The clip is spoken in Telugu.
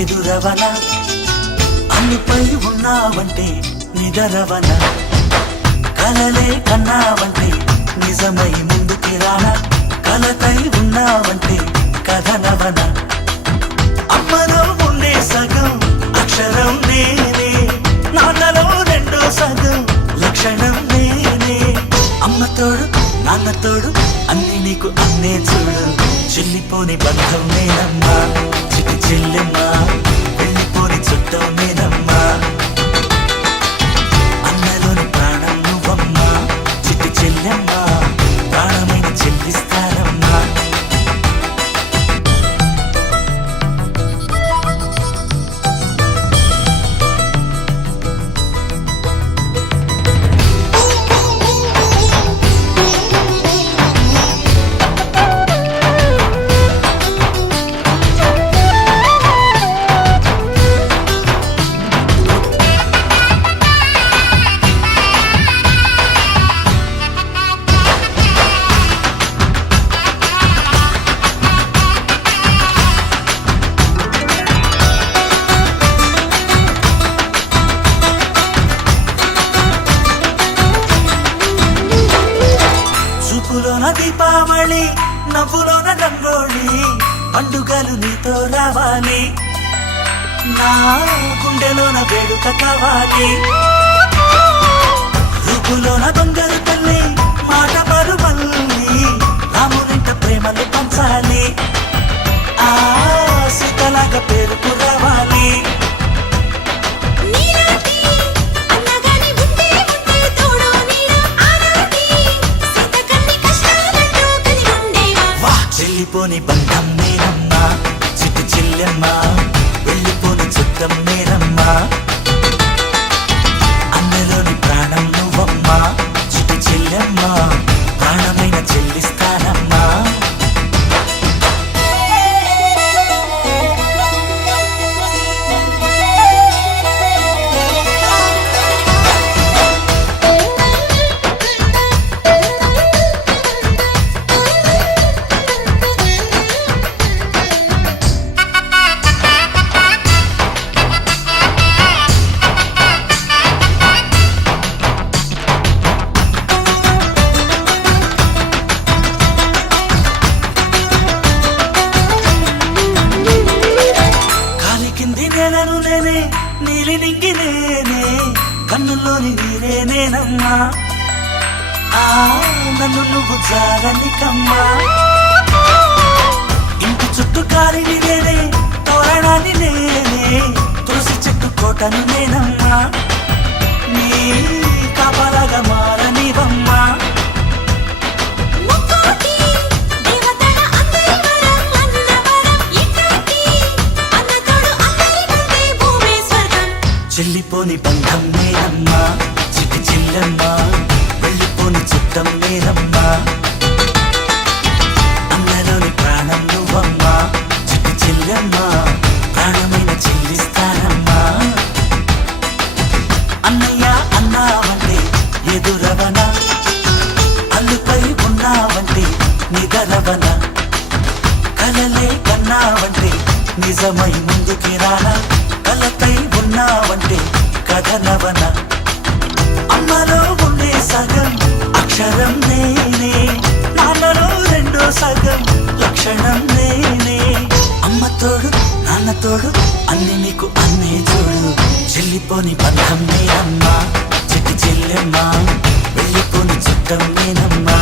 ఎదురవన, అన్నిపై ఉన్నావంటే నిదరవన, కలలే కన్నావంటే నిజమై ముందుకి రానా, కలతై ఉన్నావంటే కథనవన. అమ్మలో ఉండే సగం అక్షరం నేనే, నాన్నలో రెండో సగం లక్షణం నేనే. అమ్మ తోడు నాన్న తోడు అన్ని నీకు అన్నే చూడు, చెల్లిపోని బంధం నేనమ్మా చిటి చెల్లెమ్మా, వెళ్ళిపోని చుట్టం నేనమ్మా. అన్నలోని ప్రాణం నువ్వమ్మా చిటి చెల్లెమ్మా, ప్రాణమైన చెల్లిస్తానమ్మా. చూపులోన దీపావళి, నవ్వులోన రంగోళి, పండుగలు నీతో రావాలి, నా గుండెలోన వేడుక కావాలి. రూపులోన దొంగలు తల్లి, మాట పరుమల్లి, రామునింట ప్రేమలు పంచాలి, ఆ సీతలాగా పేరుకు రావాలి. వెళ్ళిపోని బంధం నేనమ్మా చిట్టి చెల్లెమ్మా, వెళ్ళిపోని చుట్టం నేనమ్మా. అన్నలోని ప్రాణం నువ్వమ్మా చిట్టి చెల్లెమ్మా, ప్రాణమైన చెల్లిస్తానమ్మా. నేనను నేనే, నీలి నింగి నేనే, కన్నుల్లోని నీరే నేనమ్మా, ఆ నన్ను నువ్వు జారనికమ్మా. ఇంటి చుట్టూ కాలిని నేనే, తోరణాన్ని నేనే, తులసి చెట్టు కోటను నేనమ్మా, నీ కాపలాగా మారనివమ్మా. చెల్లిపోని బంధం నేనమ్మా చిట్టి చెల్లెమ్మా, వెళ్ళిపోని చుట్టం నేనమ్మా. అన్నలోని ప్రాణం నువ్వమ్మా చిట్టి చెల్లెమ్మా, ప్రాణమైన చెల్లిస్తానమ్మా. అన్నయ్య అన్నావంటే ఎదురవన, అల్లుపై ఉన్నావంటే నిదరవన, కలలే కన్నావంటే నిజమై ముందుకి రానా, కలతై ఉన్నావంటే కథనవన. అమ్మలో ఉండే సగం అక్షరం నేనే, నాన్నలో రెండో సగం లక్షణం నేనే. అమ్మ తోడు నాన్న తోడు అన్ని నీకు అన్నే చూడు, చెల్లిపోని బంధం నేనమ్మా చిట్టి చెల్లెమ్మా, వెళ్ళిపోని చుట్టం నేనమ్మా.